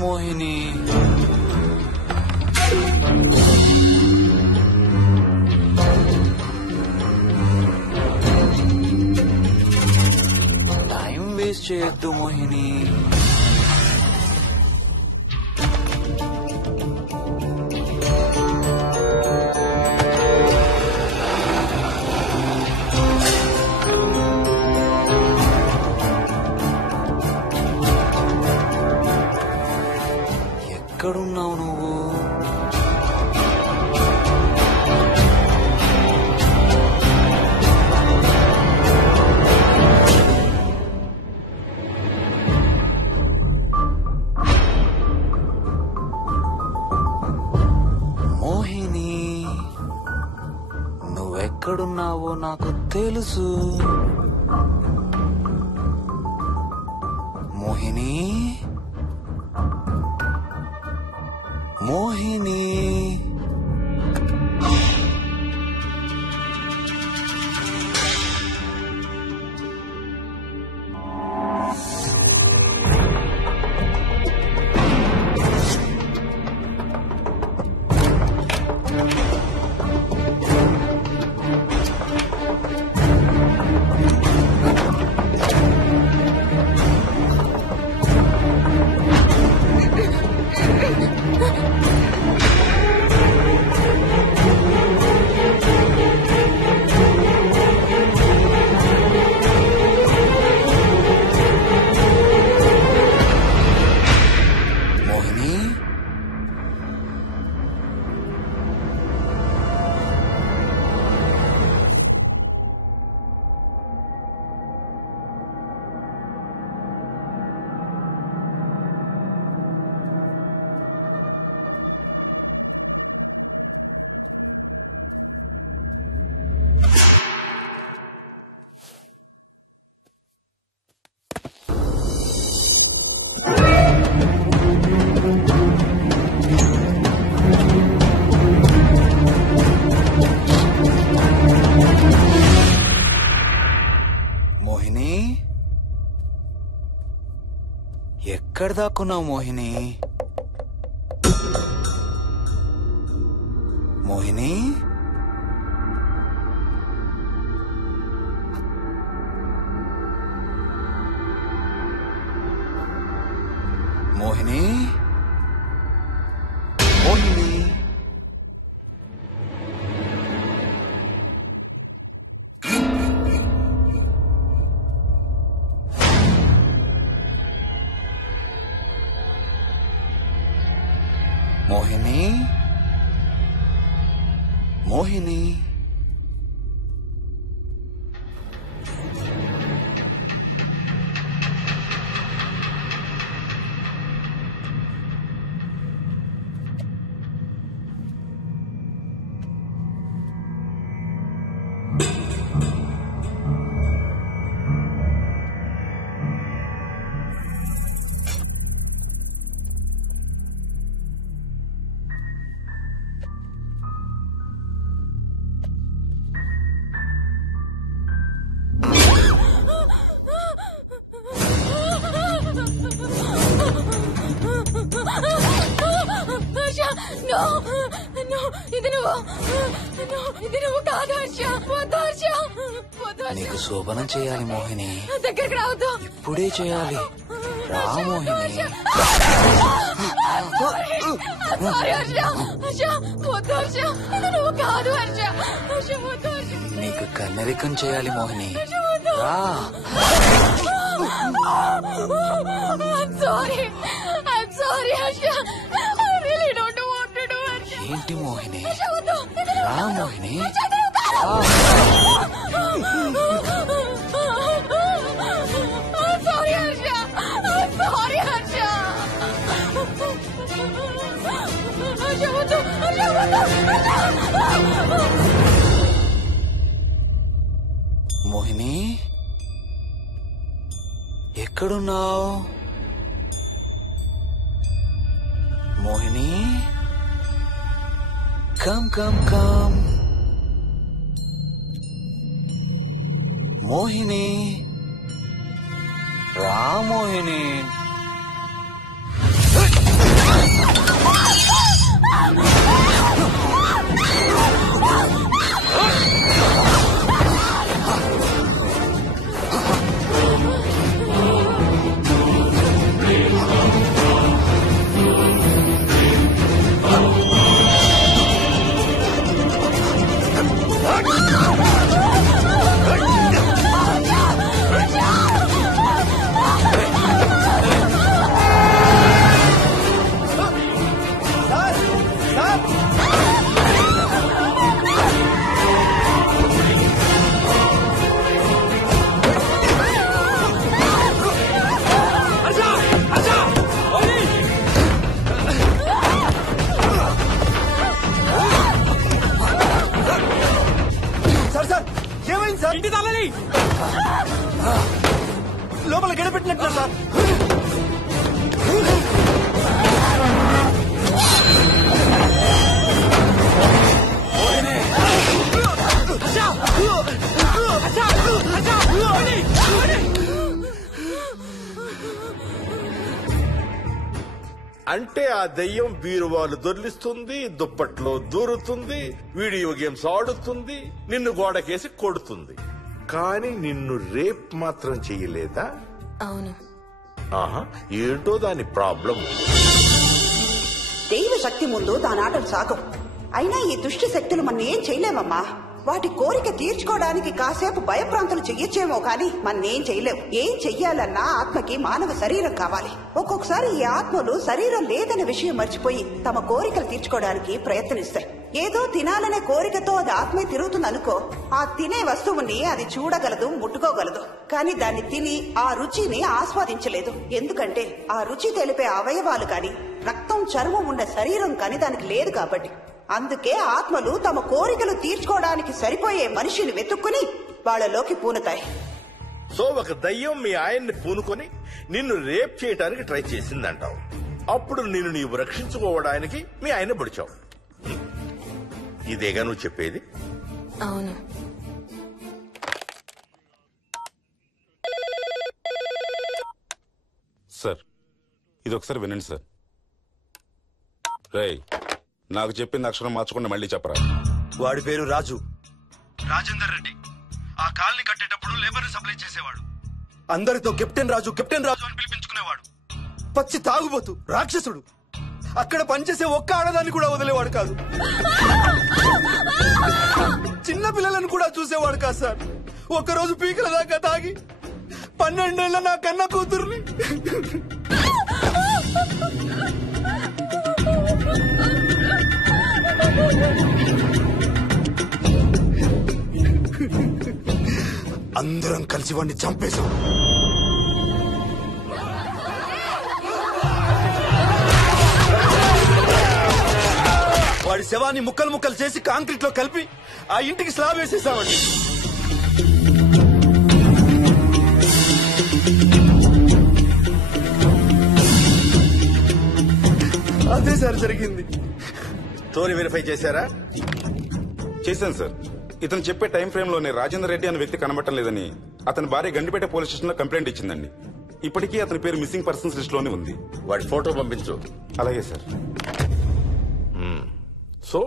Mohini. Time waste చేయొద్దు మోహిని. ఎక్కడున్నావు నువ్వు? మోహిని, నువ్వెక్కడున్నావో నాకు తెలుసు. మోహిని, మోహిని, మోహిని, ఎక్కడ దాక్కున్నావు మోహిని? మోహిని, మోహిని, మోహిని, మోహిని, మోహిని. నీకు శోభనం చేయాలి మోహిని. దగ్గరికి రావద్దు. ఇప్పుడే చేయాలి. రా మోహిని. నీకు కన్నరికం చేయాలి మోహిని. రా. ఏంటి మోహిని? రా మోహిని. మోహిని, ఎక్కడున్నావు Mohini? Come come come Mohini. రా మోహిని. సార్ ఇంటి తాళాలి. లోపల గడపెట్టినట్టు సార్. అంటే ఆ దెయ్యం బీరువాలు దొర్లిస్తుంది, దుప్పట్లో దూరుతుంది, వీడియో గేమ్స్ ఆడుతుంది, నిన్ను గోడకేసి కొడుతుంది. కానీ నిన్ను రేప్ మాత్రం చెయ్యలేదా? అవును. ఆహా, ఏంటో దాని ప్రాబ్లం. దైవ శక్తి ముందు దాని ఆటలు సాగం. అయినా ఈ దుష్ట శక్తులు మన ఏం చేయలేమమ్మా. వాటి కోరిక తీర్చుకోవడానికి కాసేపు భయప్రాంతులు చెయ్యొచ్చేమో కానీ మన్నేం చేయలేవు. ఏం చెయ్యాలన్నా ఆత్మకి మానవ శరీరం కావాలి. ఒక్కొక్కసారి ఈ ఆత్మలు శరీరం లేదనే విషయం మర్చిపోయి తమ కోరికలు తీర్చుకోవడానికి ప్రయత్నిస్తాయి. ఏదో తినాలనే కోరికతో అది ఆత్మే తిరుగుతుందనుకో, ఆ తినే వస్తువుని అది చూడగలదు, ముట్టుకోగలదు. కానీ దాన్ని తిని ఆ రుచిని ఆస్వాదించలేదు. ఎందుకంటే ఆ రుచి తెలిపే అవయవాలు కాని, రక్తం చర్మం ఉన్న శరీరం కాని దానికి లేదు కాబట్టి. అందుకే ఆత్మలు తమ కోరికలు తీర్చుకోవడానికి సరిపోయే మనిషిని వెతుక్కుని వాళ్లలోకి పూనుతాయి. సో ఒక దయ్యం మీ ఆయన్ని పూనుకొని నిన్ను రేప్ చేయడానికి ట్రై చేసిందంటావు. అప్పుడు నిన్ను నీవు రక్షించుకోవడానికి మీ ఆయన పొడిచావు. ఇదేగా నువ్వు చెప్పేది? అవును. సార్, ఇది ఒకసారి వినండి సార్. రేయ్, నాకు చెప్పింది అక్షరం మార్చకుండా మళ్ళీ చెప్పరా. వాడి పేరు రాజు, రాజేందర్ రెడ్డి. ఆ కాలనీ కట్టేటప్పుడు లేబర్ సప్లై చేసేవాడు. అందరితో కెప్టెన్ రాజు కెప్టెన్ రాజు అని పిలిపించుకునేవాడు. పచ్చి తాగుబోతు, రాక్షసుడు. అక్కడ పనిచేసే ఒక్క ఆడదాన్ని కూడా వదిలేవాడు కాదు. చిన్న పిల్లలను కూడా చూసేవాడు కాదు సార్. ఒక్కరోజు పీకల దాకా తాగి 12 ఏళ్ల నా కన్న కూతుర్ని అందరం కలిసి వాడిని చంపేశాం. వాడి శవాన్ని ముక్కలు ముక్కలు చేసి కాంక్రీట్ లో కలిపి ఆ ఇంటికి స్లాబ్ వేసేసామండి. అదే సార్ జరిగింది. స్టోరీ వెరిఫై చేశారా? చేశాను సార్. ఇతను చెప్పే టైం ఫ్రేమ్ లోనే రాజేందర్ రెడ్డి అనే వ్యక్తి కనబడటం లేదని అతని భార్య గండిపేట పోలీస్ స్టేషన్ లో కంప్లైంట్ ఇచ్చిందండి. ఇప్పటికీ అతని పేరు మిస్సింగ్ పర్సన్స్ లిస్ట్ లోనే ఉంది. వాడి ఫోటో పంపించు. అలాగే సార్. సో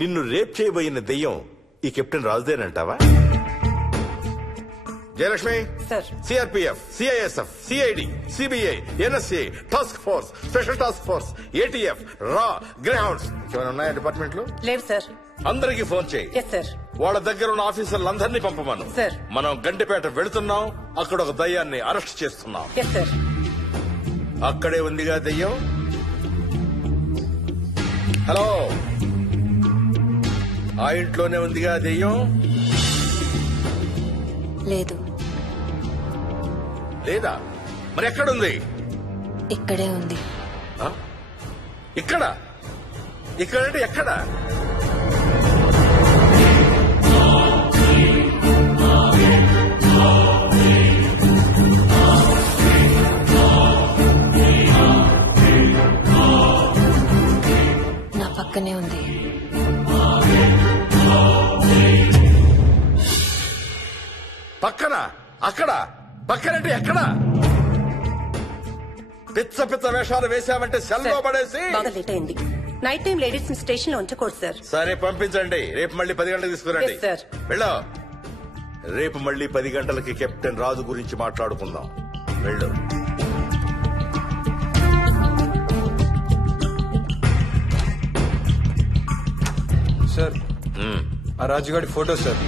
నిన్ను రేప్ చేయబోయిన దెయ్యం ఈ కెప్టెన్ రాజుదేనంటావా? Jayalakshmi, sir. CRPF, CISF, CID, CBI, NSA, task force, special task force, ATF, రా, గ్రేహౌండ్స్ ఏమైనా ఉన్నాయా డిపార్ట్మెంట్ లో? లేదు సార్. అందరికీ ఫోన్ చేయి. వాళ్ళ దగ్గర ఉన్న ఆఫీసర్లందరినీ పంపమను. మనం గండిపేట వెళుతున్నాం. అక్కడ ఒక దయ్యాన్ని అరెస్ట్ చేస్తున్నాం. అక్కడే ఉందిగా దయ్యం. హలో, ఆ ఇంట్లోనే ఉందిగా దెయ్యం? లేదు. లేదా? మరి ఎక్కడుంది? ఇక్కడే ఉంది. ఇక్కడ? ఇక్కడంటే ఎక్కడ? నా పక్కనే ఉంది. పక్కన? అక్కడ? పక్కనంటే ఎక్కడ? పిచ్చ పిచ్చ వేషాలు వేశామంటే సెల్లో పడేసి. బాగా లేట్ అయింది. నైట్ టైం లేడీస్ స్టేషన్ లో ఉంచకూడదు సార్. సరే పంపించండి. రేపు మళ్ళీ 10 గంటలకు తీసుకురండి. వెళ్ళు. రేపు మళ్ళీ 10 గంటలకి కెప్టెన్ రాజు గురించి మాట్లాడుకుందాం. వెళ్ళు. సార్, ఆ రాజుగాడి ఫోటో సార్.